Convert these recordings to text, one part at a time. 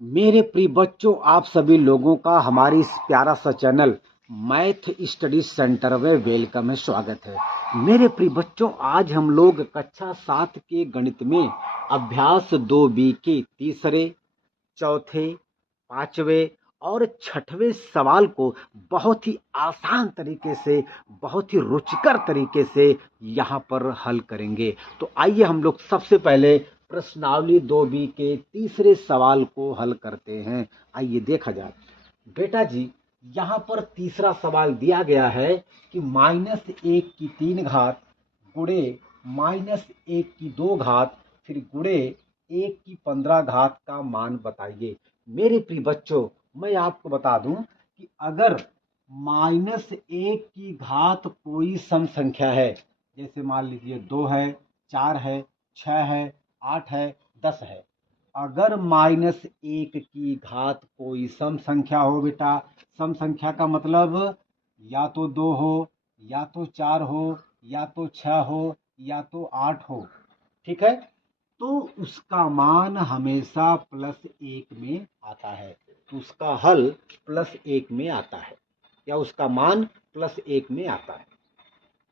मेरे प्रिय बच्चों, आप सभी लोगों का हमारे इस प्यारा सा चैनल मैथ स्टडी सेंटर में वेलकम है, स्वागत है। मेरे प्रिय बच्चों, आज हम लोग कक्षा 7 के गणित में अभ्यास 2B के तीसरे, चौथे, पांचवें और छठवें सवाल को बहुत ही आसान तरीके से, बहुत ही रुचिकर तरीके से यहाँ पर हल करेंगे। तो आइए हम लोग सबसे पहले प्रश्नावली 2B के तीसरे सवाल को हल करते हैं। आइए देखा जाए। बेटा जी, यहाँ पर तीसरा सवाल दिया गया है कि -1 की 3 घात गुणे -1 की 2 घात फिर गुणे 1 की 15 घात का मान बताइए। मेरे प्रिय बच्चों, मैं आपको बता दूं कि अगर -1 की घात कोई सम संख्या है, जैसे मान लीजिए 2 है, 4 है, 6 है, 8 है, 10 है। अगर -1 की घात कोई सम संख्या हो बेटा, सम संख्या का मतलब या तो 2 हो, या तो 4 हो, या तो 6 हो, या तो 8 हो, ठीक है, तो उसका मान हमेशा +1 में आता है। तो उसका हल +1 में आता है, या उसका मान +1 में आता है।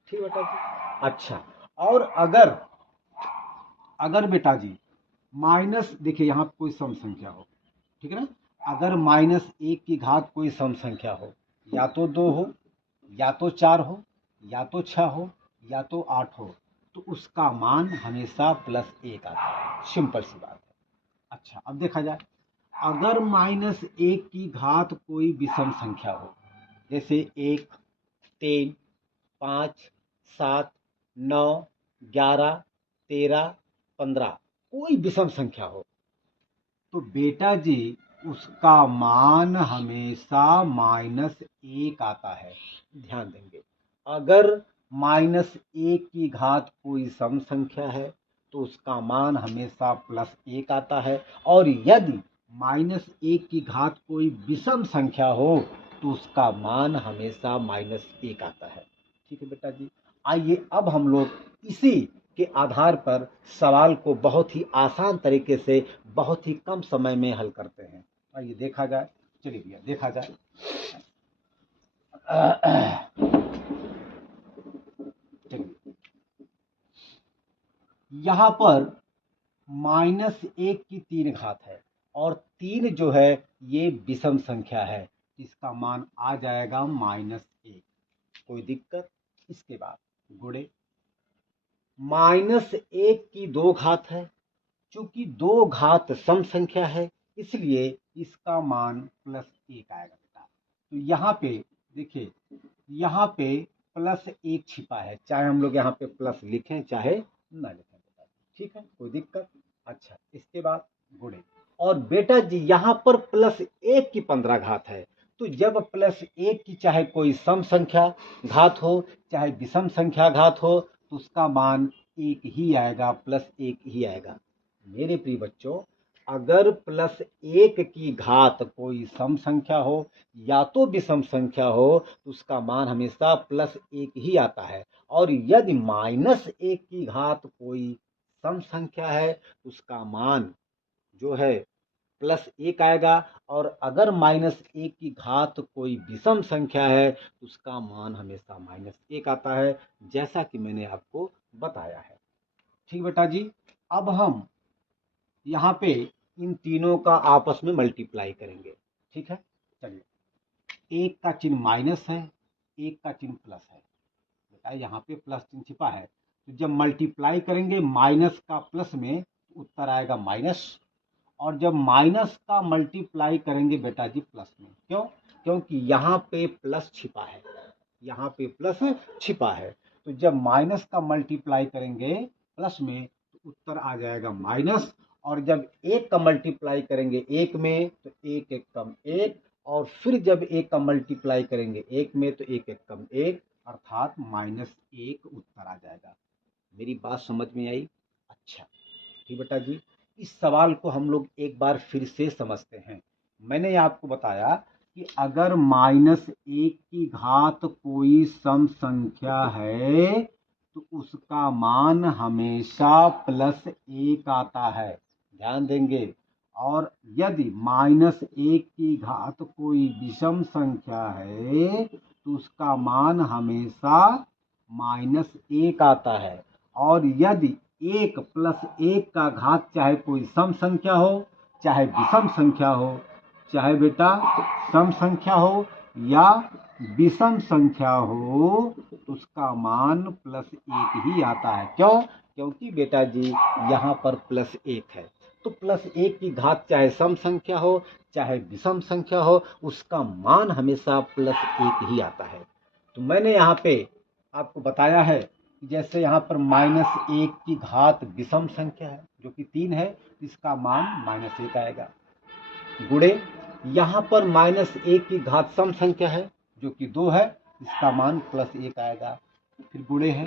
ठीक बेटा जी। अच्छा, और अगर अगर बेटा जी माइनस, देखिए यहाँ कोई सम संख्या हो, ठीक है ना, अगर -1 की घात कोई सम संख्या हो, या तो 2 हो, या तो 4 हो, या तो 6 हो, या तो 8 हो, तो उसका मान हमेशा +1 आता है। सिंपल सी बात है। अच्छा, अब देखा जाए, अगर -1 की घात कोई विषम संख्या हो, जैसे 1, 3, 5, 7, 9, 11, 13, 15, कोई विषम संख्या हो, तो बेटा जी उसका मान हमेशा -1 आता है। ध्यान देंगे, अगर -1 की घात कोई सम संख्या है तो उसका मान हमेशा +1 आता है, और यदि -1 की घात कोई विषम संख्या हो तो उसका मान हमेशा -1 आता है। ठीक है बेटा जी। आइए अब हम लोग इसी के आधार पर सवाल को बहुत ही आसान तरीके से, बहुत ही कम समय में हल करते हैं। आइए देखा जाए। चलिए भैया देखा जाए। चलिए, यहाँ पर -1 की 3 घात है, और 3 जो है ये विषम संख्या है, इसका मान आ जाएगा -1। कोई दिक्कत? इसके बाद गुणे -1 की 2 घात है, चूंकि 2 घात सम संख्या है इसलिए इसका मान +1 आएगा बेटा। तो यहाँ पे देखिए, यहाँ पे +1 छिपा है, चाहे हम लोग यहाँ पे प्लस लिखें चाहे ना लिखें बेटा। ठीक है, कोई दिक्कत? अच्छा, इसके बाद गुणे, और बेटा जी यहाँ पर +1 की 15 घात है, तो जब +1 की चाहे कोई सम संख्या घात हो चाहे विषम संख्या घात हो तो उसका मान 1 ही आएगा, +1 ही आएगा। मेरे प्रिय बच्चों, अगर +1 की घात कोई सम संख्या हो या तो विषम संख्या हो तो उसका मान हमेशा +1 ही आता है, और यदि -1 की घात कोई सम संख्या है तो उसका मान जो है +1 आएगा, और अगर -1 की घात कोई विषम संख्या है तो उसका मान हमेशा -1 आता है, जैसा कि मैंने आपको बताया है। ठीक बेटा जी। अब हम यहाँ पे इन तीनों का आपस में मल्टीप्लाई करेंगे। ठीक है, चलिए, एक का चिन्ह माइनस है, एक का चिन्ह प्लस है बेटा, यहाँ पे प्लस चिन्ह छिपा है, तो जब मल्टीप्लाई करेंगे माइनस का प्लस में तो उत्तर आएगा माइनस, और जब माइनस का मल्टीप्लाई करेंगे बेटा जी प्लस में, क्यों? क्योंकि यहाँ पे प्लस छिपा है, यहाँ पे प्लस छिपा है, तो जब माइनस का मल्टीप्लाई करेंगे प्लस में तो उत्तर आ जाएगा माइनस, और जब एक का मल्टीप्लाई करेंगे एक में तो एक एक कम एक, और फिर जब एक का मल्टीप्लाई करेंगे एक में तो एक एक कम एक, अर्थात -1 उत्तर आ जाएगा। मेरी बात समझ में आई? अच्छा, ठीक बेटा जी। इस सवाल को हम लोग एक बार फिर से समझते हैं। मैंने आपको बताया कि अगर -1 की घात कोई सम संख्या है तो उसका मान हमेशा +1 आता है। ध्यान देंगे, और यदि -1 की घात कोई विषम संख्या है तो उसका मान हमेशा -1 आता है। और यदि 1 + 1 का घात चाहे कोई सम संख्या हो चाहे विषम संख्या हो, चाहे बेटा सम संख्या हो या विषम संख्या हो, तो उसका मान +1 ही आता है। क्यों? क्योंकि बेटा जी यहाँ पर +1 है, तो +1 की घात चाहे सम संख्या हो चाहे विषम संख्या हो, उसका मान हमेशा +1 ही आता है। तो मैंने यहाँ पे आपको बताया है कि जैसे यहाँ पर -1 की घात विषम संख्या है जो कि 3 है, इसका मान -1 आएगा। गुणे यहाँ पर -1 की घात सम संख्या है जो कि 2 है, इसका मान +1 आएगा। फिर गुणे है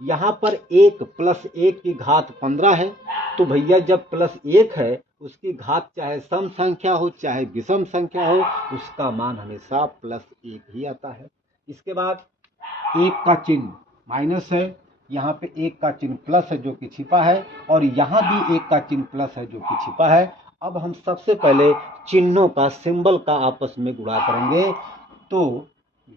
यहाँ पर 1 + 1 की घात 15 है, तो भैया जब +1 है उसकी घात चाहे सम संख्या हो चाहे विषम संख्या हो, उसका मान हमेशा +1 ही आता है। इसके बाद 1 का चिन्ह माइनस है, यहाँ पे 1 का चिन्ह प्लस है जो कि छिपा है, और यहाँ भी 1 का चिन्ह प्लस है जो कि छिपा है। अब हम सबसे पहले चिन्हों का सिंबल का आपस में गुणा करेंगे, तो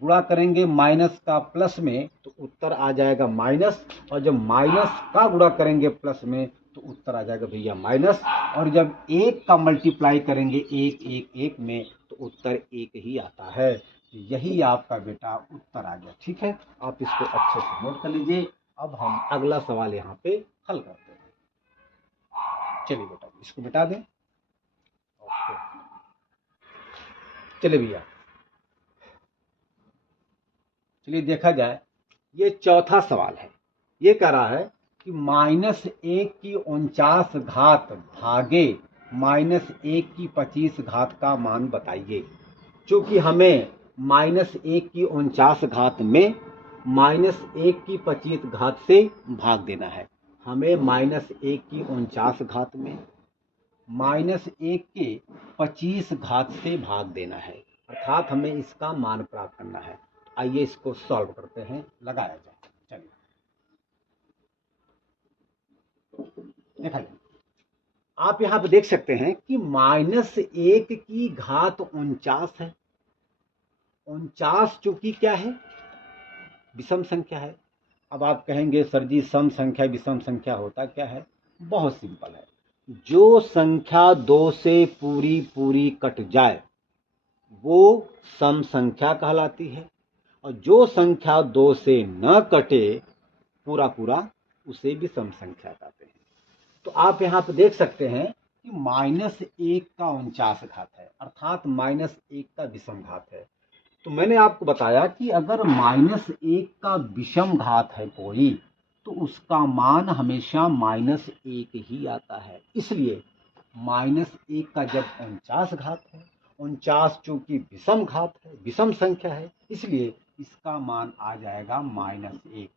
गुणा करेंगे माइनस का प्लस में तो उत्तर आ जाएगा माइनस, और जब माइनस का गुणा करेंगे प्लस में तो उत्तर आ जाएगा भैया माइनस, और जब 1 का मल्टीप्लाई करेंगे 1 1 1 में तो उत्तर 1 ही आता है। यही आपका बेटा उत्तर आ गया। ठीक है, आप इसको अच्छे से नोट कर लीजिए। अब हम अगला सवाल यहाँ पे हल करते हैं। चलिए बेटा इसको मिटा दें। ओके, चलिए भैया, चलिए देखा जाए, ये चौथा सवाल है। ये कह रहा है कि -1 की 49 घात भागे -1 की 25 घात का मान बताइए। चूंकि हमें -1 की 49 घात में -1 की 25 घात से भाग देना है। हमें -1 की 49 घात में -1 के 25 घात से भाग देना है, अर्थात हमें इसका मान प्राप्त करना है। आइए इसको सॉल्व करते हैं, लगाया जाए। चलिए देखा जाए, आप यहाँ पे देख सकते हैं कि -1 की घात 49 है। 49 चूंकि क्या है, विषम संख्या है। अब आप कहेंगे सर जी सम संख्या विषम संख्या होता क्या है? बहुत सिंपल है, जो संख्या 2 से पूरी पूरी कट जाए वो सम संख्या कहलाती है, और जो संख्या 2 से न कटे पूरा पूरा उसे विषम संख्या कहते हैं। तो आप यहाँ पे देख सकते हैं कि -1 का 49 घात है, अर्थात -1 का विषम घात है। तो मैंने आपको बताया कि अगर -1 का विषम घात है कोई, तो उसका मान हमेशा -1 ही आता है। इसलिए -1 का जब 49 घात है, 49 चूंकि विषम घात है, विषम संख्या है, इसलिए इसका मान आ जाएगा -1।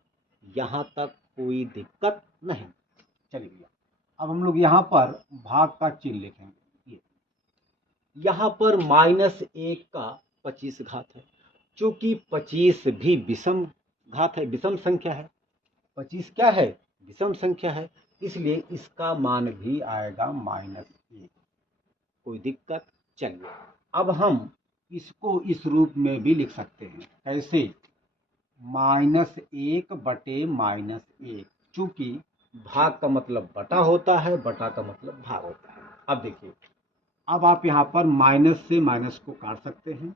यहाँ तक कोई दिक्कत नहीं। चलिए भैया, अब हम लोग यहाँ पर भाग का चिन्ह लिखेंगे। यहाँ पर -1 का 25 घात है, चूंकि 25 भी विषम घात है, विषम संख्या है। 25 क्या है? विषम संख्या है, इसलिए इसका मान भी आएगा -1। कोई दिक्कत? चलिए अब हम इसको इस रूप में भी लिख सकते हैं। कैसे? -1 बटे -1, चूंकि भाग का मतलब बटा होता है, बटा का मतलब भाग होता है। अब देखिए, अब आप यहाँ पर माइनस से माइनस को काट सकते हैं।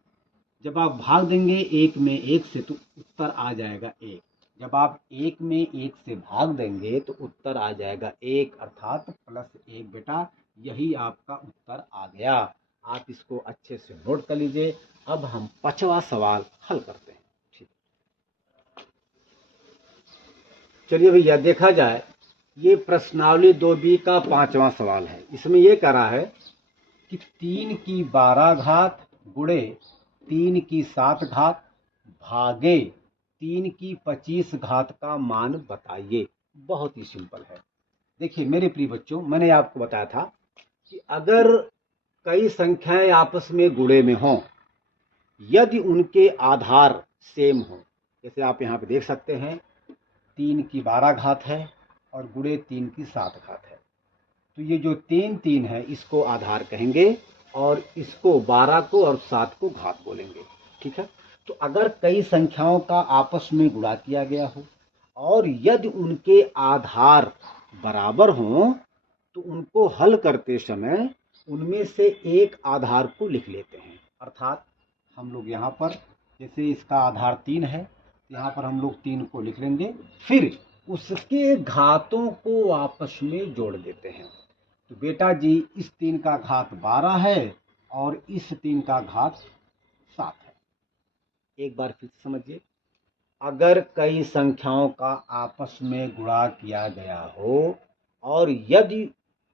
जब आप भाग देंगे 1 में 1 से तो उत्तर आ जाएगा 1। जब आप 1 में 1 से भाग देंगे तो उत्तर आ जाएगा 1, अर्थात +1। बेटा यही आपका उत्तर आ गया। आप इसको अच्छे से नोट कर लीजिए। अब हम 5वां सवाल हल करते हैं। ठीक, चलिए भैया देखा जाए, ये प्रश्नावली 2B का 5वां सवाल है। इसमें ये कह रहा है कि 3 की 12 घात गुणे 3 की 7 घात भागे 3 की 25 घात का मान बताइए। बहुत ही सिंपल है। देखिए मेरे प्रिय बच्चों, मैंने आपको बताया था कि अगर कई संख्याएं आपस में गुणे में हों, यदि उनके आधार सेम हो, जैसे आप यहाँ पे देख सकते हैं 3 की 12 घात है और गुणे 3 की 7 घात है, तो ये जो 3 3 है इसको आधार कहेंगे और इसको 12 को और 7 को घात बोलेंगे। ठीक है, तो अगर कई संख्याओं का आपस में गुणा किया गया हो और यदि उनके आधार बराबर हों तो उनको हल करते समय उनमें से एक आधार को लिख लेते हैं। अर्थात हम लोग यहाँ पर जैसे इसका आधार 3 है, यहाँ पर हम लोग 3 को लिख लेंगे, फिर उसके घातों को आपस में जोड़ देते हैं। तो बेटा जी इस 3 का घात 12 है और इस 3 का घात 7 है। एक बार फिर समझिए, अगर कई संख्याओं का आपस में गुणा किया गया हो और यदि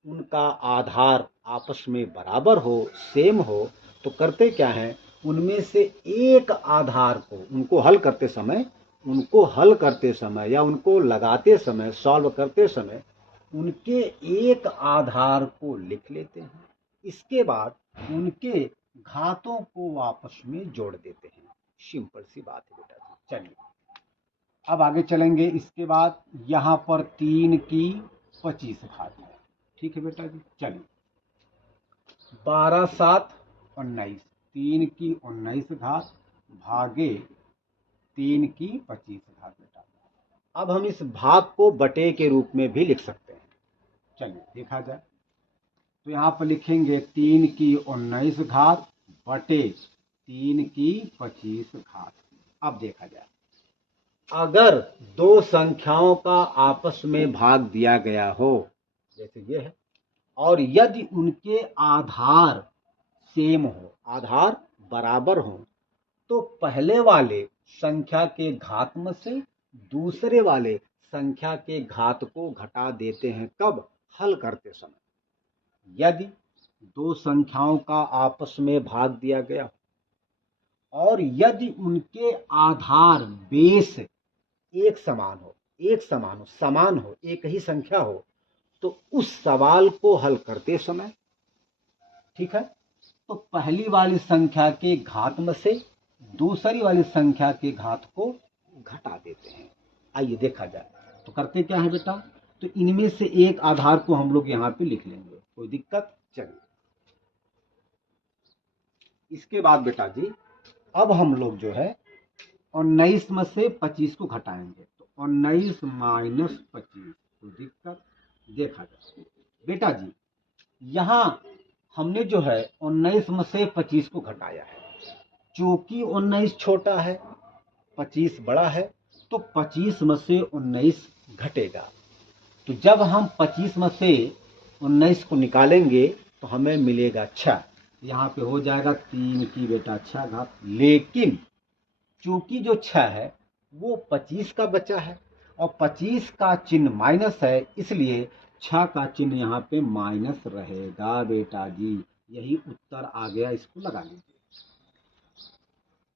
उनका आधार आपस में बराबर हो, सेम हो, तो करते क्या है, उनमें से एक आधार को उनको हल करते समय या उनको लगाते समय, सॉल्व करते समय उनके एक आधार को लिख लेते हैं। इसके बाद उनके घातों को आपस में जोड़ देते हैं। सिंपल सी बात है बेटा जी। चलिए अब आगे चलेंगे। इसके बाद यहाँ पर 3 की 25 घात है। ठीक है बेटा जी, चलिए 12 7 19, 3 की 19 घात भागे 3 की 25 घात बेटा। अब हम इस भाग को बटे के रूप में भी लिख सकते हैं। चलिए देखा जाए, तो यहाँ पर लिखेंगे 3 की 19 घात बटे 3 की 25 घात। अब देखा जाए, अगर दो संख्याओं का आपस में भाग दिया गया हो, जैसे ये है, और यदि उनके आधार सेम हो, आधार बराबर हो, तो पहले वाले संख्या के घात में से दूसरे वाले संख्या के घात को घटा देते हैं। कब? हल करते समय। यदि दो संख्याओं का आपस में भाग दिया गया और यदि उनके आधार बेस एक समान हो, एक ही संख्या हो, तो उस सवाल को हल करते समय, ठीक है, तो पहली वाली संख्या के घात में से दूसरी वाली संख्या के घात को घटा देते हैं। आइए देखा जाए, तो करते क्या है बेटा, तो इनमें से एक आधार को हम लोग यहाँ पे लिख लेंगे, कोई दिक्कत? चलिए इसके बाद बेटा जी अब हम लोग जो है 19 में से 25 को घटाएंगे, तो 19 माइनस 25, कोई दिक्कत? देखा जाए बेटा जी, यहाँ हमने जो है 19 में से 25 को घटाया है। चूंकि 19 छोटा है, 25 बड़ा है, तो 25 में से 19 घटेगा। तो जब हम 25 में से 19 को निकालेंगे तो हमें मिलेगा 6। यहाँ पे हो जाएगा 3 की बेटा 6 घात। लेकिन चूंकि जो 6 है वो 25 का बचा है और 25 का चिन्ह माइनस है, इसलिए 6 का चिन्ह यहाँ पे माइनस रहेगा बेटा जी। यही उत्तर आ गया, इसको लगा लीजिए।